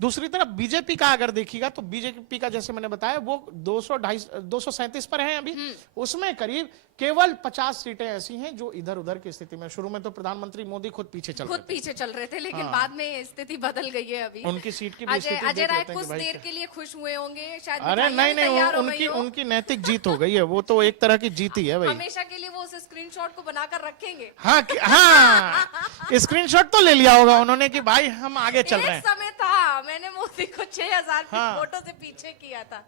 दूसरी तरफ बीजेपी का अगर देखिएगा तो बीजेपी का जैसे मैंने बताया वो 237 पर है अभी। उसमें करीब केवल 50 सीटें ऐसी हैं जो इधर उधर की स्थिति में। शुरू में तो प्रधानमंत्री मोदी खुद पीछे चल रहे थे, लेकिन बाद में स्थिति बदल गई है। अभी उनकी सीट की भी स्थिति अजय राय कुछ देर के लिए खुश हुए होंगे शायद। अरे नहीं, उनकी नैतिक जीत हो गई है, वो तो एक तरह की जीत ही है भाई। हमेशा के लिए वो उस स्क्रीनशॉट को बनाकर रखेंगे। हाँ, स्क्रीनशॉट तो ले लिया होगा उन्होंने कि भाई हम आगे चल रहे हैं। समय था मैंने मोदी को 6000 वोटों से पीछे किया था।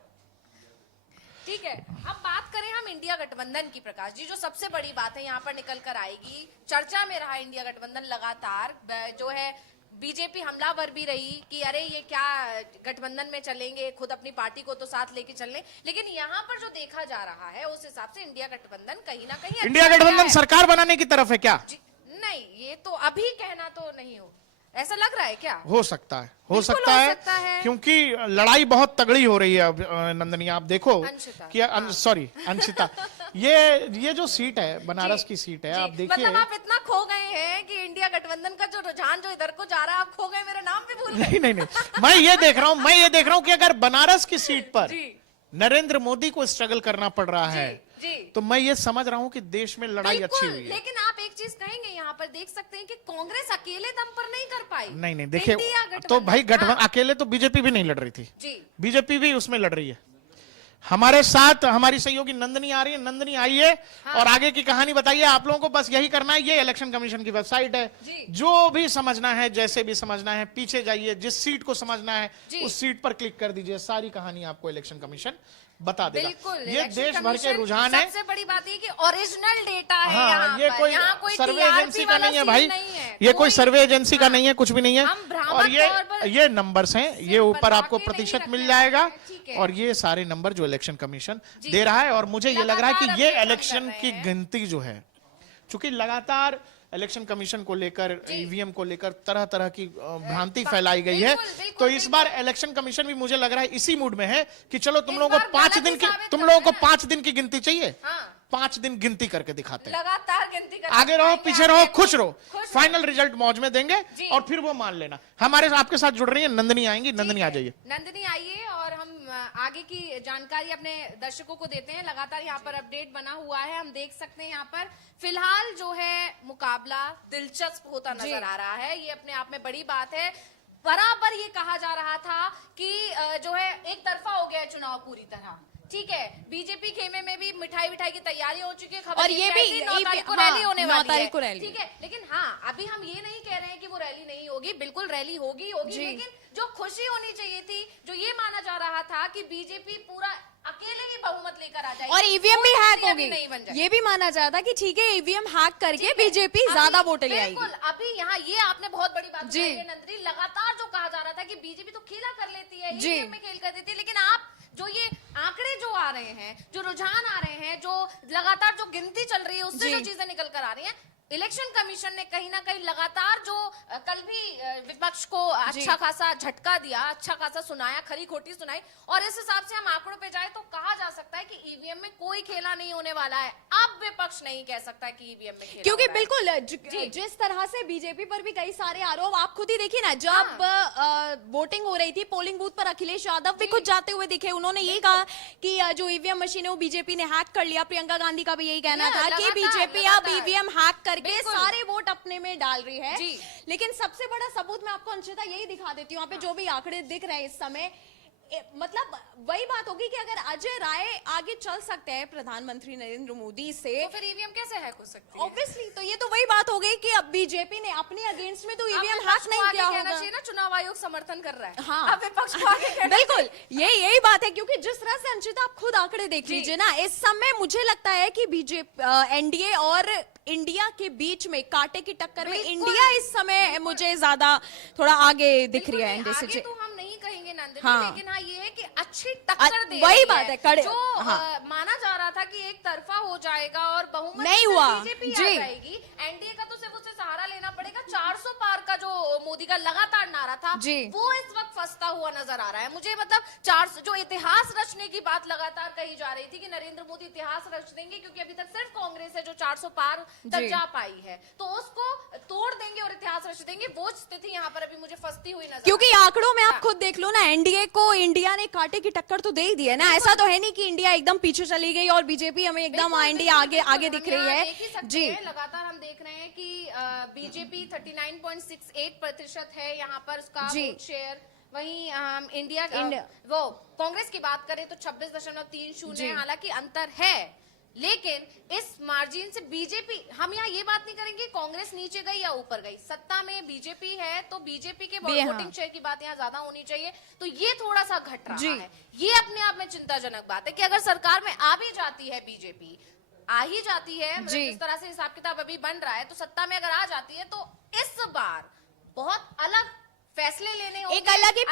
ठीक है, अब बात करें हम इंडिया गठबंधन की। प्रकाश जी, जो सबसे बड़ी बात है यहाँ पर निकल कर आएगी, चर्चा में रहा इंडिया गठबंधन लगातार, जो है बीजेपी हमलावर भी रही कि अरे ये क्या गठबंधन में चलेंगे, खुद अपनी पार्टी को तो साथ लेके चल लें। लेकिन यहाँ पर जो देखा जा रहा है उस हिसाब से इंडिया गठबंधन कहीं ना कहीं इंडिया गठबंधन सरकार बनाने की तरफ है क्या? नहीं, ये तो अभी कहना तो नहीं हो, ऐसा लग रहा है क्या? हो सकता है, हो सकता है, क्योंकि लड़ाई बहुत तगड़ी हो रही है अब। नंदनी आप देखो कि सॉरी अंशिता, ये जो सीट है बनारस की सीट है, आप देखिए मतलब आप इतना खो गए हैं कि इंडिया गठबंधन का जो रुझान जो इधर को जा रहा है आप खो गए, मेरा नाम भी भूल गए। नहीं, मैं ये देख रहा हूँ कि अगर बनारस की सीट पर नरेंद्र मोदी को स्ट्रगल करना पड़ रहा है तो मैं ये समझ रहा हूँ कि देश में लड़ाई अच्छी हुई है। लेकिन आप एक चीज कहेंगे, यहाँ पर देख सकते हैं कि कांग्रेस अकेले दम पर नहीं कर पाई। नहीं, देखिए तो भाई गठबंधन अकेले तो बीजेपी भी नहीं लड़ रही थी, बीजेपी भी उसमें लड़ रही है। हमारे साथ हमारी सहयोगी नंदनी आ रही है। नंदनी आइए और आगे की कहानी बताइए। आप लोगों को बस यही करना है, ये इलेक्शन कमीशन की वेबसाइट है, जो भी समझना है, जैसे भी समझना है, पीछे जाइए, जिस सीट को समझना है उस सीट पर क्लिक कर दीजिए, सारी कहानी आपको इलेक्शन कमीशन बता देगा। ये देश भर के रुझान है। सबसे बड़ी बात ये कि ओरिजिनल डेटा है। हाँ, ये कोई सर्वे एजेंसी का नहीं है भाई, ये कोई सर्वे एजेंसी का नहीं है, कुछ भी नहीं है। और ये नंबर्स हैं, ये ऊपर आपको प्रतिशत मिल जाएगा और ये सारे नंबर जो इलेक्शन कमीशन दे रहा है। और मुझे ये लग रहा है कि ये इलेक्शन की गिनती जो है, चूंकि लगातार इलेक्शन कमीशन को लेकर, ईवीएम को लेकर तरह तरह की भ्रांति फैलाई गई है, तो इस बार इलेक्शन कमीशन भी मुझे लग रहा है इसी मूड में है कि चलो तुम लोगों को 5 दिन की गिनती चाहिए, 5 दिन गिनती करके दिखाते हैं, लगातार गिनती करके, आगे रहो पीछे रहो खुश रहो, फाइनल रिजल्ट मौज में देंगे और फिर वो मान लेना। हमारे आपके साथ जुड़ रही है नंदनी, आएंगी। नंदनी आ जाइए। नंदनी आइए और हम आगे की जानकारी अपने दर्शकों को देते हैं। लगातार यहाँ पर अपडेट बना हुआ है, हम देख सकते हैं यहाँ पर फिलहाल जो है मुकाबला दिलचस्प होता नजर आ रहा है। ये अपने आप में बड़ी बात है। बराबर ये कहा जा रहा था कि जो है एक तरफा हो गया चुनाव पूरी तरह। ठीक है, बीजेपी खेमे में भी मिठाई की तैयारी हो चुकी है, खबर और ये भी 9 तारीख को रैली होने वाली है। रैली। ठीक है, लेकिन हाँ, अभी हम ये नहीं कह रहे हैं कि वो रैली नहीं होगी, बिल्कुल रैली होगी। लेकिन जो खुशी होनी चाहिए थी, जो ये माना जा रहा था कि बीजेपी पूरा अकेले ही बहुमत लेकर आ जाएगी और ईवीएम भी हैक होगी, ये भी माना जा रहा था कि ठीक है ईवीएम हैक करके बीजेपी ज्यादा वोट ले आएगी। बिल्कुल, अभी यहाँ ये आपने बहुत बड़ी बात बताई है नंदनी। लगातार जो कहा जा रहा था कि बीजेपी तो खेला कर लेती है, ईवीएम में खेल कर देती है, लेकिन आप जो ये आंकड़े जो आ रहे हैं, जो रुझान आ रहे हैं, जो लगातार जो गिनती चल रही है, उससे जो चीजें निकल कर आ रही हैं, इलेक्शन कमीशन ने कहीं ना कहीं लगातार जो कल भी विपक्ष को अच्छा खासा झटका दिया, अच्छा खासा सुनाया, खरी खोटी सुनाई, और इस हिसाब से हम आंकड़ों पे जाए तो कहा जा सकता है कि ईवीएम में कोई खेला नहीं होने वाला है। अब विपक्ष नहीं कह सकता कि ईवीएम में खेला, क्योंकि बिल्कुल जिस तरह से बीजेपी पर भी कई सारे आरोप, आप खुद ही देखिए ना, जब वोटिंग हो रही थी पोलिंग बूथ पर अखिलेश यादव भी खुद जाते हुए दिखे, उन्होंने यही कहा कि जो ईवीएम मशीन है वो बीजेपी ने हैक कर लिया। प्रियंका गांधी का भी यही कहना था कि बीजेपी अब ईवीएम हैक करके सारे वोट अपने में डाल रही है। लेकिन सबसे बड़ा सबूत मैं आपको अंशिता यही दिखा देती हूँ, यहाँ पे जो भी आंकड़े दिख रहे हैं इस समय, मतलब वही बात होगी कि अगर अजय राय आगे चल सकते हैं प्रधानमंत्री नरेंद्र मोदी से, तो फिर ईवीएम कैसे हैक हो सकती है? ऑब्वियसली, तो ये तो वही बात हो गई कि अब बीजेपी ने अपने अगेंस्ट में तो ईवीएम हैक नहीं किया होगा ना, चुनाव आयोग समर्थन कर रहा है। हाँ, अब विपक्ष को आगे कहना बिल्कुल यही बात है, क्योंकि जिस तरह से अंशिता आप खुद आंकड़े देख लीजिए ना, इस समय मुझे लगता है कि बीजेपी एनडीए और इंडिया के बीच में कांटे की टक्कर में इंडिया इस समय मुझे ज्यादा थोड़ा आगे दिख रही है एनडीए से। तो हम नहीं कहेंगे नंदनी जिंदगी, हाँ। लेकिन हाँ ये है कि अच्छी टक्कर दे वही रही बात है, कड़े जो हाँ। माना जा रहा था कि एक तरफा हो जाएगा और बहुमत नहीं हुआ बीजेपी आ जी। जाएगी, एनडीए का तो सिर्फ उसे सहारा लेना पड़ेगा। 400 पार का जो मोदी का लगातार नारा था जी। वो इस वक्त फंसता हुआ नजर आ रहा है मुझे। मतलब 400 जो इतिहास रचने की बात लगातार कही जा रही थी कि नरेंद्र मोदी इतिहास रच देंगे, क्योंकि अभी तक सिर्फ कांग्रेस है जो 400 पार तक जी। जा पाई है, तो उसको तोड़ देंगे और इतिहास रच देंगे। वो स्थिति यहाँ पर अभी मुझे फंसती हुई नजर क्योंकि आ रही है। आंकड़ों में आप हाँ। खुद देख लो ना, एनडीए को इंडिया ने कांटे की टक्कर तो दे ही दी है ना। ऐसा तो है नहीं कि इंडिया एकदम पीछे चली गई और बीजेपी हमें एकदम बिल्कुल, इंडिया बिल्कुल, आगे बिल्कुल, आगे हम दिख रही यहाँ है देख ही सकते जी। हैं, लगातार हम देख रहे हैं कि बीजेपी 39.68% है यहाँ पर उसका जी। Vote share. वहीं हम इंडिया इंडिया- वो कांग्रेस की बात करें तो 26.30 जी। है, हालांकि अंतर है, लेकिन इस मार्जिन से बीजेपी, हम यहाँ ये बात नहीं करेंगे कांग्रेस नीचे गई या ऊपर गई, सत्ता में बीजेपी है तो बीजेपी के हाँ। वोटिंग शेयर की बात यहाँ ज्यादा होनी चाहिए, तो ये थोड़ा सा घट रहा जी। है। ये अपने आप में चिंताजनक बात है कि अगर सरकार में आ भी जाती है बीजेपी, आ ही जाती है, मतलब जी। जिस तरह से हिसाब किताब अभी बन रहा है, तो सत्ता में अगर आ जाती है तो इस बार बहुत अलग फैसले लेने होंगे, एक अलग ही